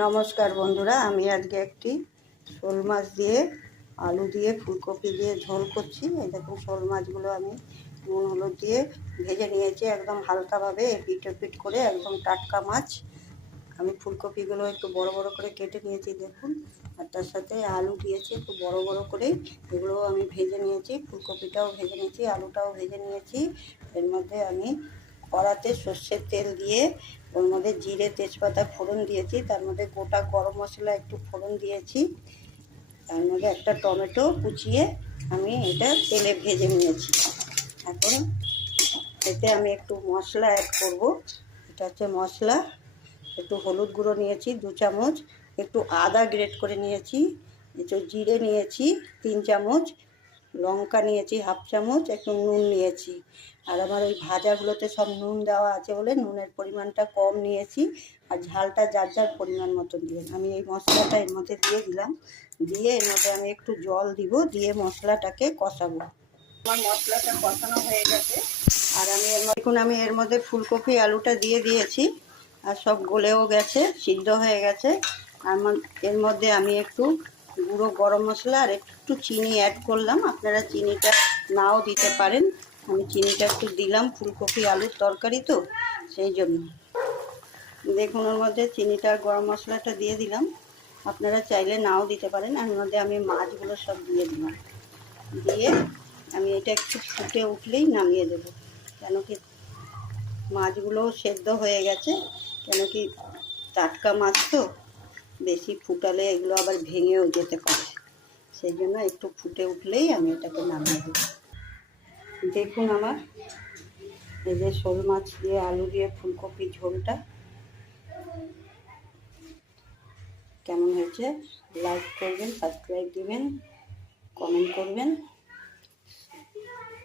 নমস্কার বন্ধুরা, আমি আজকে একটি শোল মাছ দিয়ে আলু দিয়ে ফুলকপি দিয়ে ঝোল করছি। এই দেখুন, শোল মাছগুলো আমি নুন হলুদ দিয়ে ভেজে নিয়েছি একদম হালকাভাবে, এপিট ওপিট করে, একদম টাটকা মাছ। আমি ফুলকপিগুলো একটু বড় বড় করে কেটে নিয়েছি দেখুন, আর তার সাথে আলু দিয়েছি একটু বড় বড় করে, এগুলোও আমি ভেজে নিয়েছি। ফুলকপিটাও ভেজে নিয়েছি, আলুটাও ভেজে নিয়েছি। এর মধ্যে আমি কড়াতে সর্ষের তেল দিয়ে ওর মধ্যে জিরে তেজপাতা ফোড়ন দিয়েছি, তার মধ্যে গোটা গরম মশলা একটু ফোড়ন দিয়েছি, তার মধ্যে একটা টমেটো কুচিয়ে আমি এটা তেলে ভেজে নিয়েছি। এখন এতে আমি একটু মশলা অ্যাড করব। এটা হচ্ছে মশলা, একটু হলুদ গুঁড়ো নিয়েছি 2 চামচ, একটু আদা গ্রেট করে নিয়েছি, একটু জিরে নিয়েছি 3 চামচ, লঙ্কা নিয়েছি 1/2 চামচ, একটু নুন নিয়েছি। আর আমার ওই ভাজাগুলোতে সব নুন দেওয়া আছে বলে নুনের পরিমাণটা কম নিয়েছি, আর ঝালটা যার যার পরিমাণ মতো দিয়ে আমি এই মশলাটা এর মধ্যে দিয়ে দিলাম। দিয়ে এর মধ্যে আমি একটু জল দিব, দিয়ে মশলাটাকে কষাবো। আমার মশলাটা কষানো হয়ে গেছে, আর আমি এর মধ্যে ফুলকপি আলুটা দিয়ে দিয়েছি, আর সব গলেও গেছে, সিদ্ধ হয়ে গেছে। এর মধ্যে আমি একটু গুঁড়ো গরম মশলা আর একটু চিনি অ্যাড করলাম। আপনারা চিনিটা নাও দিতে পারেন, আমি চিনিটা একটু দিলাম, ফুলকপি আলুর তরকারি তো সেই জন্য। দেখুন, ওর মধ্যে চিনিটা আর গরম মশলাটা দিয়ে দিলাম, আপনারা চাইলে নাও দিতে পারেন। আর মধ্যে আমি মাছগুলো সব দিয়ে দিলাম, দিয়ে আমি এটা একটু ফুটে উঠলেই নামিয়ে দেবো, কেন কি মাছগুলোও সেদ্ধ হয়ে গেছে। কেন কি টাটকা মাছ তো, বেশি ফুটালে এগুলো আবার ভেঙেও যেতে পারে, সেই জন্য একটু ফুটে উঠলেই আমি এটাকে নামিয়ে দেবো। দেখুন, আমার এই যে শোল মাছ দিয়ে আলু দিয়ে ফুলকপি ঝোলটা কেমন হয়েছে, লাইক করবেন, সাবস্ক্রাইব দিবেন, কমেন্ট করবেন।